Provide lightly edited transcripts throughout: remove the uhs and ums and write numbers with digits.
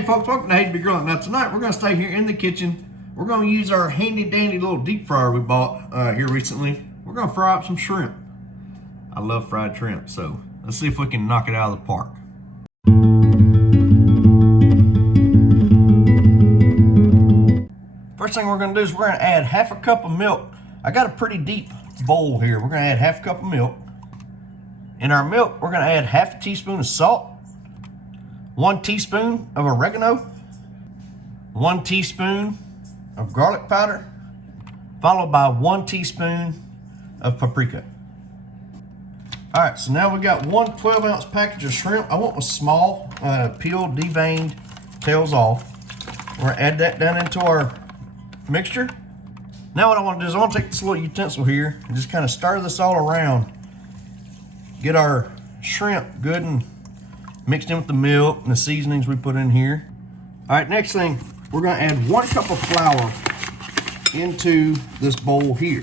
Hey folks, welcome to Hey to Be Grilling. Now tonight we're going to stay here in the kitchen. We're going to use our handy dandy little deep fryer we bought here recently. We're going to fry up some shrimp. I love fried shrimp, so let's see if we can knock it out of the park. First thing we're going to do is we're going to add half a cup of milk. I got a pretty deep bowl here. We're going to add half a cup of milk. In our milk, we're going to add half a teaspoon of salt, 1 teaspoon of oregano, 1 teaspoon of garlic powder, followed by 1 teaspoon of paprika. All right, so now we got one 12-ounce package of shrimp. I want them small, peeled, deveined, tails off. We're gonna add that down into our mixture. Now what I want to do is I want to take this little utensil here and just kind of stir this all around. Get our shrimp good and mixed in with the milk and the seasonings we put in here. All right, next thing, we're gonna add 1 cup of flour into this bowl here.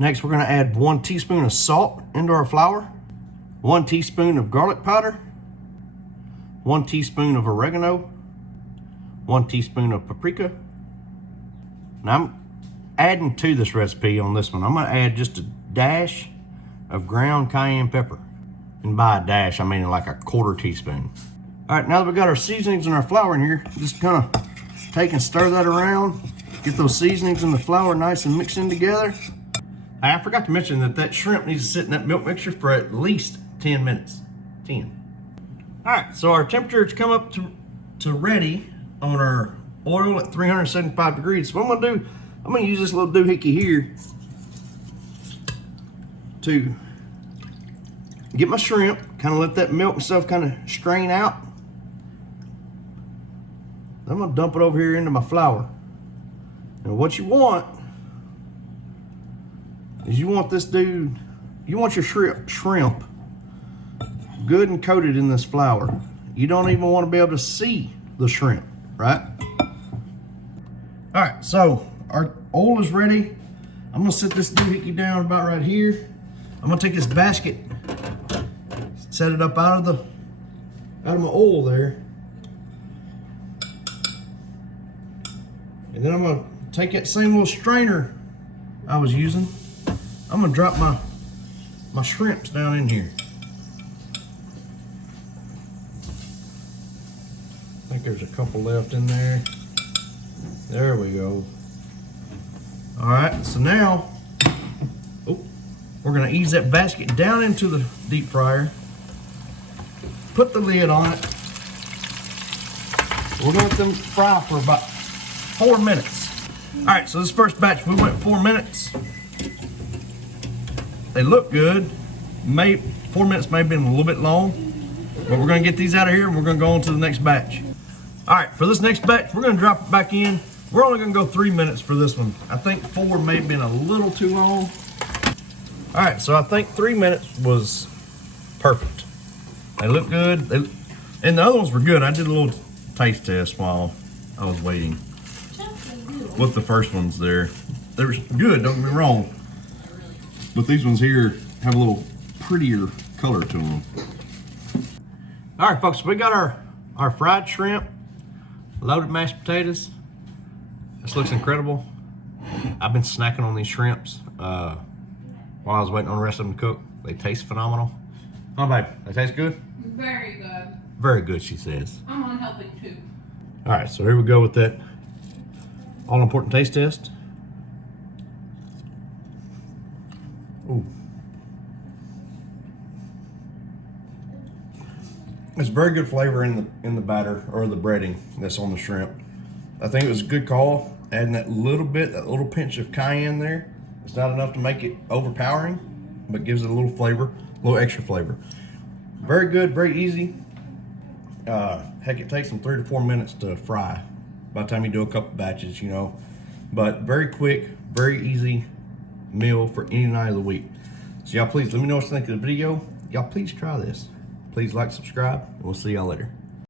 Next, we're gonna add 1 teaspoon of salt into our flour, 1 teaspoon of garlic powder, 1 teaspoon of oregano, 1 teaspoon of paprika. Now I'm adding to this recipe on this one. I'm gonna add just a dash of ground cayenne pepper. And by a dash, I mean like a 1/4 teaspoon. All right, now that we got our seasonings and our flour in here, just kind of take and stir that around. Get those seasonings and the flour nice and mixed in together. I forgot to mention that shrimp needs to sit in that milk mixture for at least 10 minutes. 10. All right, so our temperature has come up to ready on our oil at 375 degrees. So what I'm gonna do, I'm gonna use this little doohickey here to get my shrimp, kind of let that milk and stuff kind of strain out. Then I'm gonna dump it over here into my flour. And what you want is you want this dude, you want your shrimp good and coated in this flour. You don't even want to be able to see the shrimp, right? All right, so our oil is ready. I'm gonna set this doohickey down about right here. I'm gonna take this basket, set it up out of my oil there. And then I'm gonna take that same little strainer I was using. I'm gonna drop my shrimps down in here. I think there's a couple left in there. There we go. All right, so now, we're gonna ease that basket down into the deep fryer. Put the lid on it. We're gonna let them fry for about 4 minutes. All right, so this first batch, we went 4 minutes. They look good. 4 minutes may have been a little bit long, but we're gonna get these out of here and we're gonna go on to the next batch. All right, for this next batch, we're gonna drop it back in. We're only gonna go 3 minutes for this one. I think 4 may have been a little too long. All right, so I think 3 minutes was perfect. They look good, and the other ones were good. I did a little taste test while I was waiting with the first ones there. They were good, don't get me wrong, but these ones here have a little prettier color to them. All right, folks, we got our fried shrimp, loaded mashed potatoes. This looks incredible. I've been snacking on these shrimps while I was waiting on the rest of them to cook. They taste phenomenal. Oh, babe, they taste good? Very good. Very good, she says. I'm on helping too. All right, so here we go with that all-important taste test. Ooh. It's very good flavor in the batter or the breading that's on the shrimp. I think it was a good call, adding that little pinch of cayenne there. It's not enough to make it overpowering, but gives it a little flavor, a little extra flavor. Very good, very easy. Heck, it takes them 3 to 4 minutes to fry by the time you do a couple batches, you know. But very quick, very easy meal for any night of the week. So y'all please let me know what you think of the video. Y'all please try this. Please like, subscribe, and we'll see y'all later.